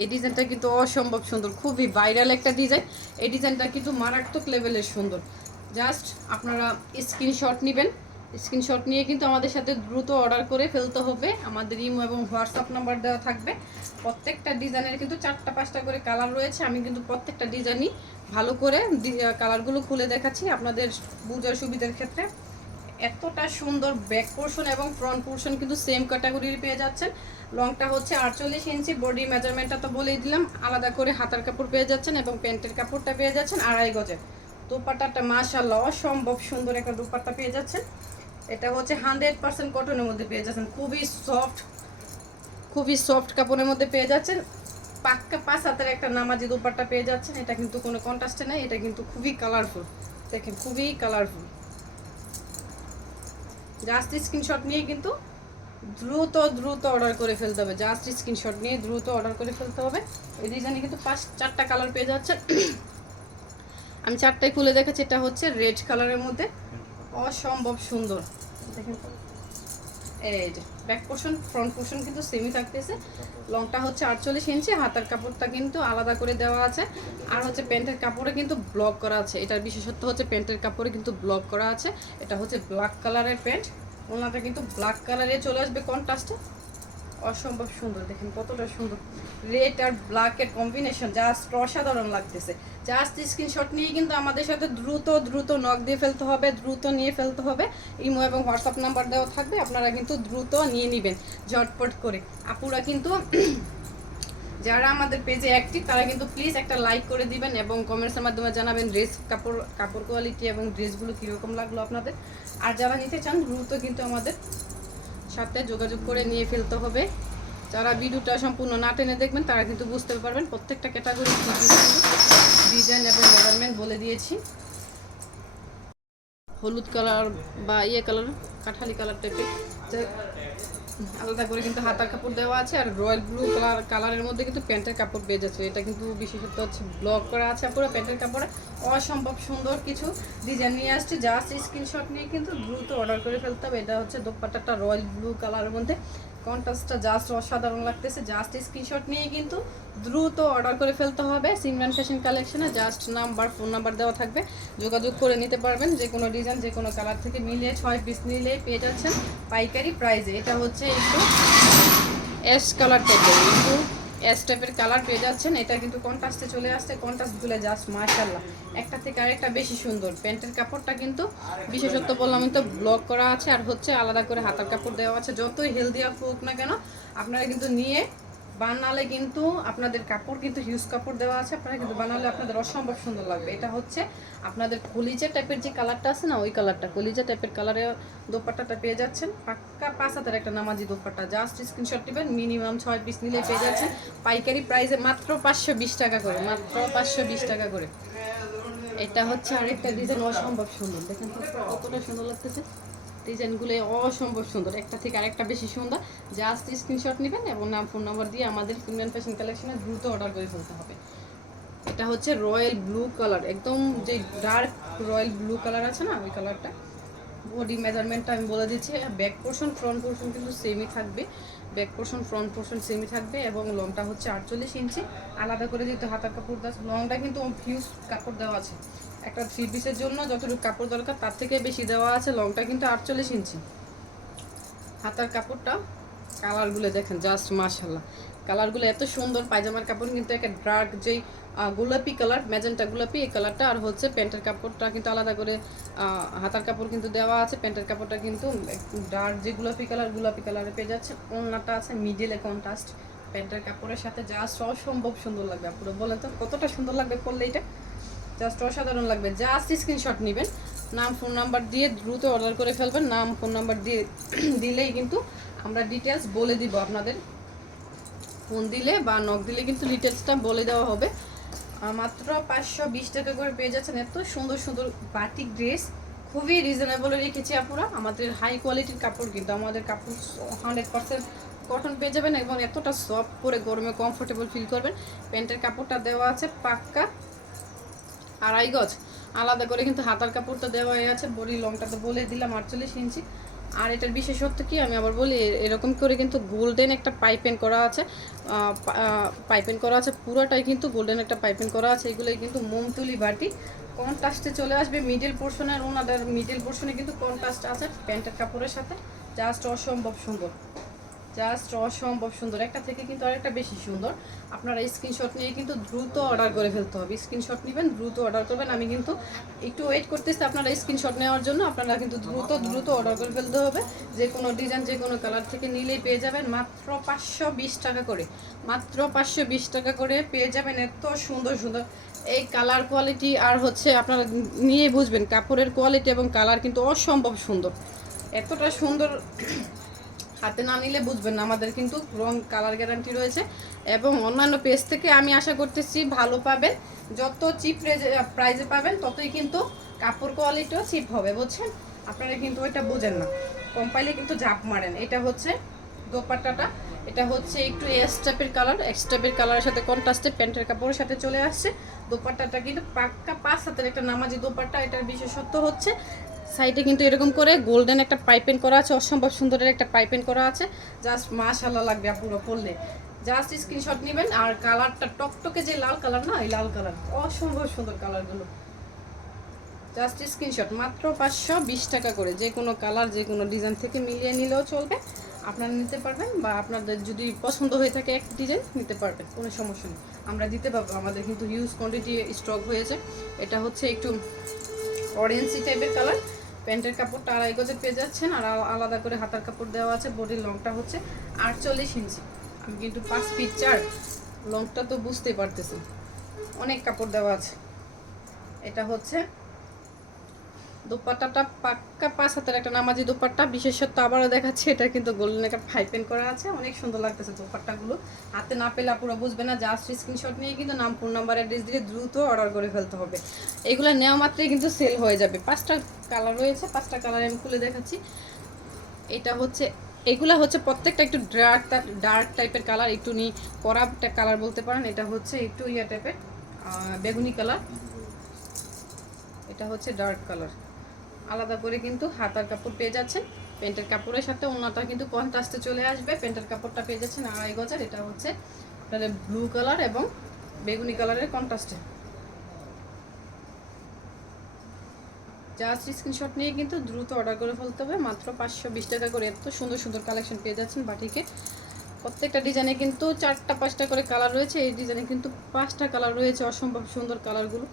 এই ডিজাইনটা কিন্তু অসম্ভব সুন্দর, খুবই ভাইরাল একটা ডিজাইন। এই ডিজাইনটা কিন্তু মারাত্মক লেভেলের সুন্দর। জাস্ট আপনারা স্ক্রিনশট নেবেন, স্ক্রিনশট নিয়ে কিন্তু আমাদের সাথে দ্রুত অর্ডার করে ফেলতে হবে। আমাদের ইমো এবং হোয়াটসঅ্যাপ নাম্বার দেওয়া থাকবে। প্রত্যেকটা ডিজাইনের কিন্তু 4টা 5টা করে কালার রয়েছে। আমি কিন্তু প্রত্যেকটা ডিজাইনই ভালো করে কালারগুলো খুলে দেখাচ্ছি আপনাদের বুঝার সুবিধার ক্ষেত্রে। এতটা সুন্দর ব্যাক পোর্শন এবং ফ্রন্ট পোর্শন কিন্তু সেম ক্যাটাগরির পেয়ে যাচ্ছেন। লংটা হচ্ছে 48 ইঞ্চি, বডি মেজারমেন্টটা তো বলেই দিলাম। আলাদা করে হাতার কাপড় পেয়ে যাচ্ছেন এবং প্যান্টের কাপড়টা পেয়ে যাচ্ছেন 2.5 গজের। দুপাট্টাটা মাশাআল্লাহ অসম্ভব সুন্দর একটা দুপাট্টা পেয়ে যাচ্ছেন। এটা হচ্ছে 100% কটনের মধ্যে পেয়ে যাচ্ছেন, খুবই সফট কাপড়ের মধ্যে পেয়ে যাচ্ছেন। পাক্কা 5 হাতের একটা নামাজি দুপাট্টা পেয়ে যাচ্ছেন। এটা কিন্তু কোনো কন্ট্রাস্টে নাই, এটা কিন্তু খুবই কালারফুল, দেখেন খুবই কালারফুল। জাস্ট স্ক্রিনশট নিয়ে কিন্তু দ্রুত অর্ডার করে ফেলতে হবে। জাস্ট স্ক্রিনশট নিয়ে দ্রুত অর্ডার করে ফেলতে হবে। এই ডিজাইনে কিন্তু 4টা কালার পেয়ে যাচ্ছে। আমি 4টাই খুলে দেখাচ্ছি। এটা হচ্ছে রেড কালারের মধ্যে অসম্ভব সুন্দর, দেখেন। এই যে ব্যাক পোর্শন ফ্রন্ট পোর্শন কিন্তু সেমই থাকতেছে। লংটা হচ্ছে 48 ইঞ্চি, হাতার কাপড়টা কিন্তু আলাদা করে দেওয়া আছে। আর হচ্ছে প্যান্টের কাপড়ে কিন্তু ব্লক করা আছে। এটার বিশেষত্ব হচ্ছে প্যান্টের কাপড়ে কিন্তু ব্লক করা আছে। এটা হচ্ছে ব্ল্যাক কালারের প্যান্ট, ওনাটা কিন্তু ব্ল্যাক কালারে চলে আসবে কন্ট্রাস্টে। অসম্ভব সুন্দর, দেখেন কতটা সুন্দর রেড আর ব্ল্যাকের কম্বিনেশন, জাস্ট অসাধারণ লাগতেছে। জাস্ট স্ক্রিনশট নিয়ে কিন্তু আমাদের সাথে দ্রুত নক দিয়ে ফেলতে হবে, দ্রুত নিয়ে ফেলতে হবে। ইমো এবং হোয়াটসঅ্যাপ নাম্বার দেওয়া থাকবে, আপনারা কিন্তু দ্রুত নিয়ে নেবেন ঝটপট করে। আপুরা কিন্তু যারা আমাদের পেজে অ্যাক্টিভ তারা কিন্তু প্লিজ একটা লাইক করে দিবেন এবং কমেন্টসের মাধ্যমে জানাবেন ড্রেস কাপড় কোয়ালিটি এবং ড্রেসগুলো কীরকম লাগলো আপনাদের। আর যারা নিতে চান দ্রুত কিন্তু আমাদের সাথে যোগাযোগ করে নিয়ে ফেলতে হবে। যারা ভিডিওটা সম্পূর্ণ না টেনে দেখবেন তারা কিন্তু বুঝতে পারবেন প্রত্যেকটা ক্যাটাগরি ডিজাইন এবং মেজারমেন্ট বলে দিয়েছি। হলুদ কালার বা কালার, কাঠালি কালার টাইপের আলাদা করে কিন্তু হাতার কাপড় দেওয়া আছে। আর রয়্যাল ব্লু কালারের মধ্যে কিন্তু প্যান্টের কাপড় পেয়ে যাচ্ছে। এটা কিন্তু বিশেষত হচ্ছে ব্লক করা আছে পুরো প্যান্টের কাপড়ে। অসম্ভব সুন্দর কিছু ডিজাইন নিয়ে আসছে। জাস্ট স্ক্রিনশট নিয়ে কিন্তু দ্রুত অর্ডার করে ফেলতে হবে। এটা হচ্ছে দোপাট্টাটা রয়্যাল ব্লু কালারের মধ্যে, কন্ট্রাস্টটা জাস্ট অসাধারণ লাগতেছে। জাস্ট স্ক্রিনশট নিয়ে কিন্তু দ্রুত অর্ডার করে ফেলতে হবে। সিমরান ফ্যাশন কালেকশনে জাস্ট ফোন নাম্বার দেওয়া থাকবে, যোগাযোগ করে নিতে পারবেন। যে কোনো ডিজাইন যে কোনো কালার থেকে মিলিয়ে 6 পিস নিলে পেয়ে যাচ্ছেন পাইকারি প্রাইসে। এটা হচ্ছে একটু অ্যাশ কালার টাইপের, একটু অ্যাশ টাইপের কালার পেয়ে যাচ্ছেন। এটা কিন্তু কন্ট্রাস্টে চলে আসছে, কন্ট্রাস্টগুলো জাস্ট মাশাআল্লাহ একটা থেকে আরেকটা বেশি সুন্দর। প্যান্টের কাপড়টা কিন্তু বিশেষত্ব বললাম তো ব্লক করা আছে, আর হচ্ছে আলাদা করে হাতার কাপড় দেওয়া আছে। যতই হেলদি আপ হোক না কেন আপনারা কিন্তু নিয়ে বানালে কিন্তু আপনাদের কাপড় কিন্তু হিউজ কাপড় দেওয়া আছে, আপনারা কিন্তু বানালে আপনাদের অসম্ভব সুন্দর লাগবে। এটা হচ্ছে আপনাদের কলিজা টাইপের যে কালারটা আছে না, ওই কালারটা কলিজা টাইপের কালারে দোপাট্টাটা পেয়ে যাচ্ছেন। পাক্কা 5 হাতের একটা নামাজি দোপাট্টা। জাস্ট স্ক্রিনশট নেবেন, মিনিমাম 6 পিস নিলে পেয়ে যাচ্ছেন পাইকারি প্রাইসে মাত্র 520 টাকা করে, মাত্র 520 টাকা করে। এটা হচ্ছে আরেকটা ডিজাইন অসম্ভব সুন্দর, দেখেন কতটা সুন্দর লাগতেছে। ডিজাইনগুলো অসম্ভব সুন্দর, একটা থেকে আরেকটা বেশি সুন্দর। জাস্ট স্ক্রিনশট নেবেন এবং নাম ফোন নাম্বার দিয়ে আমাদের সিমরান ফ্যাশন কালেকশনে দ্রুত অর্ডার করে ফেলতে হবে। এটা হচ্ছে রয়্যাল ব্লু কালার, একদম যে ডার্ক রয়্যাল ব্লু কালার আছে না, ওই কালারটা। বডি মেজারমেন্টটা আমি বলে দিচ্ছি। ব্যাক পোর্শন ফ্রন্ট পোর্শন কিন্তু সেমই থাকবে, ব্যাক পোর্শন ফ্রন্ট পোর্শন সেমই থাকবে। এবং লংটা হচ্ছে 48 ইঞ্চি, আলাদা করে যেহেতু হাতার কাপড় দেওয়া, লংটা কিন্তু ফিউজ কাপড় দেওয়া আছে। একটা 3 পিসের জন্য যতটুকু কাপড় দরকার তার থেকে বেশি দেওয়া আছে। লংটা কিন্তু 48 ইঞ্চি। হাতার কাপড়টা কালারগুলো দেখেন জাস্ট মাশাআল্লাহ, কালারগুলো এত সুন্দর। পায়জামার কাপড় কিন্তু একটা ডার্ক যেই গোলাপি কালার, ম্যাজেন্টা গোলাপি এই কালারটা। আর হচ্ছে প্যান্টের কাপড়টা কিন্তু আলাদা করে হাতার কাপড় কিন্তু দেওয়া আছে। প্যান্টের কাপড়টা কিন্তু ডার্ক যে গোলাপি কালারে পেয়ে যাচ্ছে। ওড়নাটা আছে মিডিলে কন্ট্রাস্ট প্যান্টের কাপড়ের সাথে, জাস্ট অসম্ভব সুন্দর লাগবে। আপুরা বলেন তো কতটা সুন্দর লাগবে পরলে, এটা জাস্ট অসাধারণ লাগবে। জাস্ট স্ক্রিনশট নেবেন, নাম ফোন নাম্বার দিয়ে দ্রুত অর্ডার করে ফেলবেন। নাম ফোন নাম্বার দিয়ে দিলেই কিন্তু আমরা ডিটেলস বলে দিব আপনাদের। ফোন দিলে বা নক দিলে কিন্তু ডিটেলসটা বলে দেওয়া হবে। মাত্র 520 টাকা করে পেয়ে যাচ্ছেন এত সুন্দর সুন্দর বাটিক ড্রেস। খুবই রিজনেবলে রেখেছি আপুরা। আমাদের হাই কোয়ালিটির কাপড়, কিন্তু আমাদের কাপড় 100% কটন পেয়ে যাবেন এবং এতটা সফট পরে গরমে কমফোর্টেবল ফিল করবেন। প্যান্টের কাপড়টা দেওয়া আছে পাক্কা 2.5 গজ, আলাদা করে কিন্তু হাতার কাপড়টা দেওয়া আছে। বডি লংটা তো বলে দিলাম 48 ইঞ্চি, আর এটার বিশেষত্ব কি আমি আবার বলি, এরকম করে কিন্তু গোল্ডেন একটা পাইপিং করা আছে, পাইপিং করা আছে, পুরোটাই কিন্তু গোল্ডেন একটা পাইপিং করা আছে। এগুলোই কিন্তু মোমতুলি বাটি, কন্ট্রাস্টে চলে আসবে মিডল পোর্শনের, ওনাদের মিডল পোর্শনে কিন্তু কন্ট্রাস্ট আছে প্যান্টের কাপড়ের সাথে, জাস্ট অসম্ভব সুন্দর, জাস্ট অসম্ভব সুন্দর, একটা থেকে কিন্তু আরেকটা বেশি সুন্দর। আপনারা স্ক্রিনশট নিয়ে কিন্তু দ্রুত অর্ডার করে ফেলতে হবে, স্ক্রিনশট নেবেন, দ্রুত অর্ডার করবেন। আমি কিন্তু একটু ওয়েট করতেছি আপনারা স্ক্রিনশট নেওয়ার জন্য, আপনারা কিন্তু দ্রুত দ্রুত অর্ডার করে ফেলতে হবে। যে কোনো ডিজাইন যে কোনো কালার থেকে নিলেই পেয়ে যাবেন মাত্র 520 টাকা করে, মাত্র 520 টাকা করে পেয়ে যাবেন এত সুন্দর সুন্দর এই কালার কোয়ালিটি। আর হচ্ছে আপনারা নিয়ে বুঝবেন কাপড়ের কোয়ালিটি এবং কালার কিন্তু অসম্ভব সুন্দর, এতটা সুন্দর হাতে না নিলে বুঝবেন না। আমাদের কিন্তু রং কালার গ্যারান্টি রয়েছে এবং অন্যান্য পেজ থেকে আমি আশা করতেছি ভালো পাবেন, যত চিপ প্রাইজে পাবেন ততই কিন্তু কাপড় কোয়ালিটিও চিপ হবে, বুঝছেন? আপনারা কিন্তু ওইটা বুঝেন না, কম পাইলে কিন্তু ঝাঁপ মারেন। এটা হচ্ছে দোপাট্টাটা, এটা হচ্ছে একটু এস টাইপের কালার, এক্স টাইপের কালারের সাথে কন্ট্রাস্টে প্যান্টের কাপড়ের সাথে চলে আসছে। দোপাট্টাটা কিন্তু পাক্কা 5 হাতের একটা নামাজি দোপাট্টা। এটার বিশেষত্ব হচ্ছে সাইডে কিন্তু এরকম করে গোল্ডেন একটা পাইপিং করা আছে, অসম্ভব সুন্দরের একটা পাইপিং করা আছে, জাস্ট মাশাআল্লাহ লাগবে পুরো পরলে। জাস্ট স্ক্রিনশট নেবেন। আর কালারটা টকটকে যে লাল কালার না, এই লাল কালার অসম্ভব সুন্দর কালারগুলো, জাস্ট স্ক্রিনশট মাত্র 520 টাকা করে। যে কোনো কালার যে কোনো ডিজাইন থেকে মিলিয়ে নিলেও চলবে, আপনারা নিতে পারবেন, বা আপনাদের যদি পছন্দ হয়ে থাকে এক ডিজাইন নিতে পারবেন, কোনো সমস্যা নেই, আমরা দিতে পারবো। আমাদের কিন্তু হিউজ কোয়ান্টিটি স্টক হয়েছে। এটা হচ্ছে একটু অরেঞ্জি টাইপের কালার, প্যান্টের কাপড়টা 2.5 গজের পেয়ে যাচ্ছেন, আর আলাদা করে হাতার কাপড় দেওয়া আছে। বডির লংটা হচ্ছে 48 ইঞ্চি, আমি কিন্তু 5 ফিট 4, লংটা তো বুঝতেই পারতেছেন, অনেক কাপড় দেওয়া আছে। এটা হচ্ছে দোপাট্টাটা পাক্কা 5 হাতের একটা নামাজি দোপাট্টা। বিশেষত আবারও দেখাচ্ছি, এটা কিন্তু গোল্ডেন একটা পাইপিং করা আছে, অনেক সুন্দর লাগতেছে দোপাট্টাগুলো। হাতে না পেলে পুরো বুঝবে না, জাস্ট স্ক্রিনশট নিয়ে কিন্তু নাম, ফোন নাম্বার, অ্যাড্রেস দিয়ে দ্রুত অর্ডার করে ফেলতে হবে। এগুলো নেওয়া মাত্রই কিন্তু সেল হয়ে যাবে। 5টা কালার রয়েছে, 5টা কালার আমি খুলে দেখাচ্ছি। এটা হচ্ছে, এগুলা হচ্ছে প্রত্যেকটা একটু ডার্ক টাইপের কালার, একটু কড়া কালার বলতে পারেন। এটা হচ্ছে একটু ইয়া টাইপের বেগুনি কালার, এটা হচ্ছে ডার্ক কালার। আলাদা করে কিন্তু হাতার কাপড় পেয়ে যাচ্ছেন, প্যান্টের কাপড়ের সাথে ওনাটা কিন্তু কন্ট্রাস্টে চলে আসবে। প্যান্টের কাপড়টা পেয়ে যাচ্ছেন 2.5 গজের। এটা হচ্ছে আপনাদের ব্লু কালার এবং বেগুনি কালারের কন্ট্রাস্টে। জাস্ট স্ক্রিনশট নিয়ে কিন্তু দ্রুত অর্ডার করে ফেলতে হবে, মাত্র 520 টাকা করে। এত সুন্দর সুন্দর কালেকশন পেয়ে যাচ্ছেন বাটিকে। প্রত্যেকটা ডিজাইনে কিন্তু 4টা 5টা করে কালার রয়েছে, এই ডিজাইনে কিন্তু 5টা কালার রয়েছে, অসম্ভব সুন্দর কালারগুলো।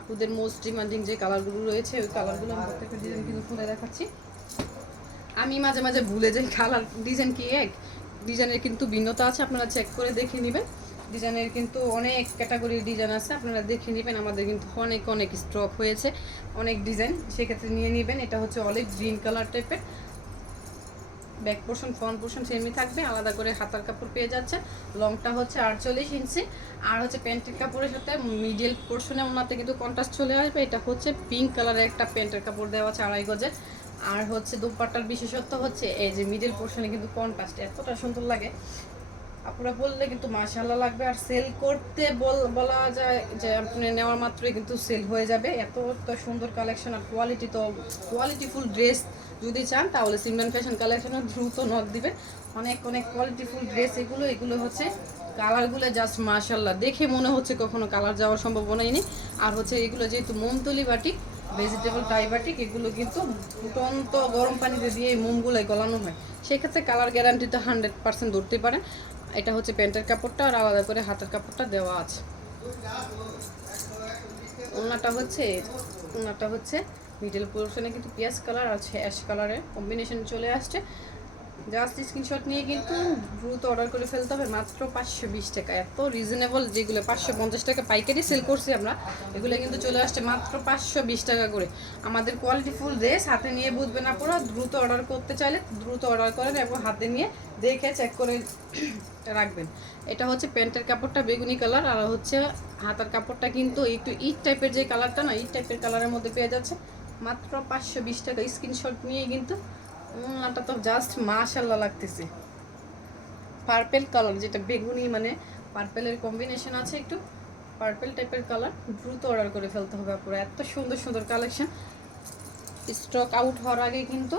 আপুদের মোস্ট ডিমান্ডিং যে কালারগুলো রয়েছে ওই কালারগুলো আমি প্রত্যেকটা ডিজাইন কিন্তু খুলে দেখাচ্ছি। আমি মাঝে মাঝে ভুলে যাই কালার ডিজাইন কি এক, ডিজাইনের কিন্তু ভিন্নতা আছে, আপনারা চেক করে দেখে নেবেন। ডিজাইনের কিন্তু অনেক ক্যাটাগরির ডিজাইন আছে, আপনারা দেখে নেবেন। আমাদের কিন্তু অনেক অনেক স্টক হয়েছে, অনেক ডিজাইন, সেক্ষেত্রে নিয়ে নেবেন। এটা হচ্ছে অলিভ গ্রিন কালার টাইপের, ব্যাক পোর্শন ফ্রন্ট পোর্শন সেমই থাকবে, আলাদা করে হাতার কাপড় পেয়ে যাচ্ছে। লংটা হচ্ছে 48 ইঞ্চি, আর হচ্ছে প্যান্টের কাপড়ের সাথে মিডল পোর্শনে ওনাতে কিন্তু কন্ট্রাস্ট চলে আসবে। এটা হচ্ছে পিঙ্ক কালারের একটা প্যান্টের কাপড় দেওয়া আছে 2.5 গজের। আর হচ্ছে দুপাট্টার বিশেষত্ব হচ্ছে এই যে মিডল পোর্শনে কিন্তু কন্ট্রাস্ট এতটা সুন্দর লাগে, আপনারা বললে কিন্তু মাশাআল্লাহ লাগবে। আর সেল করতে বলা যায় যে আপনি নেওয়ার মাত্রই কিন্তু সেল হয়ে যাবে, এত সুন্দর কালেকশন। আর কোয়ালিটি তো কোয়ালিটিফুল ড্রেস যদি চান তাহলে সিমরান ফ্যাশন কালেকশনে দ্রুত নক দিবে। অনেক অনেক কোয়ালিটিফুল ড্রেস এগুলো, এগুলো হচ্ছে কালারগুলো জাস্ট মাশাআল্লাহ, দেখে মনে হচ্ছে কখনো কালার যাওয়ার সম্ভাবনাই নেই। আর হচ্ছে এগুলো যেহেতু মোমতুলি বাটিক, ভেজিটেবল টাই বাটিক, এগুলো কিন্তু ফুটন্ত গরম পানিতে দিয়ে এই মোমগুলোয় গলানো হয়, সেক্ষেত্রে কালার গ্যারান্টিটা 100% ধরতে পারেন। এটা হচ্ছে প্যান্টের কাপড়টা, আর আলাদা করে হাতের কাপড়টা দেওয়া আছে। ওনাটা হচ্ছে মিডল পোর্শনে কিন্তু পিয়াজ কালার আছে, অ্যাশ কালারের কম্বিনেশন চলে আসছে। জাস্ট স্ক্রিনশট নিয়ে কিন্তু দ্রুত অর্ডার করে ফেলতে হবে, মাত্র 520 টাকা। এত রিজনেবল, যেগুলো 550 টাকা পাইকারি সেল করছি আমরা, এগুলো কিন্তু চলে আসছে মাত্র 520 টাকা করে। আমাদের কোয়ালিটিফুল ড্রেস হাতে নিয়ে বুঝবে না পুরো, দ্রুত অর্ডার করতে চাইলে দ্রুত অর্ডার করেন এবং হাতে নিয়ে দেখে চেক করে রাখবেন। এটা হচ্ছে প্যান্টের কাপড়টা বেগুনি কালার, আর হচ্ছে হাতার কাপড়টা কিন্তু একটু ইট টাইপের যে কালারটা না, ইট টাইপের কালারের মধ্যে পেয়ে যাচ্ছে মাত্র 520 টাকা। স্ক্রিনশট নিয়ে কিন্তু ওটা তো জাস্ট মাশাআল্লাহ লাগতেছে। পার্পেল কালার, যেটা বেগুনি মানে পার্পেলের কম্বিনেশন আছে, একটু পার্পেল টাইপের কালার, দ্রুত অর্ডার করে ফেলতে হবে আপুরা। এত সুন্দর সুন্দর কালেকশন, স্টক আউট হওয়ার আগে কিন্তু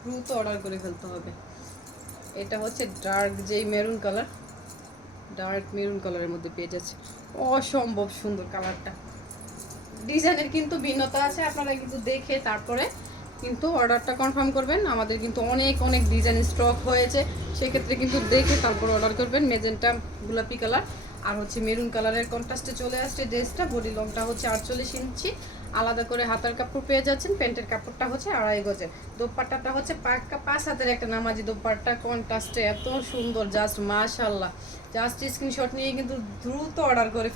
দ্রুত অর্ডার করে ফেলতে হবে। এটা হচ্ছে ডার্ক যেই মেরুন কালার, ডার্ক মেরুন কালারের মধ্যে পেয়ে যাচ্ছে, অসম্ভব সুন্দর কালারটা। ডিজাইনের কিন্তু ভিন্নতা আছে, আপনারা কিন্তু দেখে তারপরে কিন্তু অর্ডারটা কনফার্ম করবেন। আমাদের কিন্তু অনেক অনেক ডিজাইন স্টক হয়েছে, সেক্ষেত্রে কিন্তু দেখে তারপর অর্ডার করবেন। মেজেন্টা গোলাপি কালার আর হচ্ছে মেরুন কালারের কন্ট্রাস্টে চলে আসছে ড্রেসটা। বডি লংটা হচ্ছে 48 ইঞ্চি, আলাদা করে হাতার কাপড় পেয়ে যাচ্ছেন। প্যান্টের কাপড়টা হচ্ছে 2.5 গজের। দোপাট্টাটা হচ্ছে পাক্কা 5 হাতের একটা নামাজি দোপাট্টা, কন্ট্রাস্টে এত সুন্দর, জাস্ট মাশাআল্লাহ। জাস্ট স্ক্রিনশট নিয়ে কিন্তু দ্রুত অর্ডার করে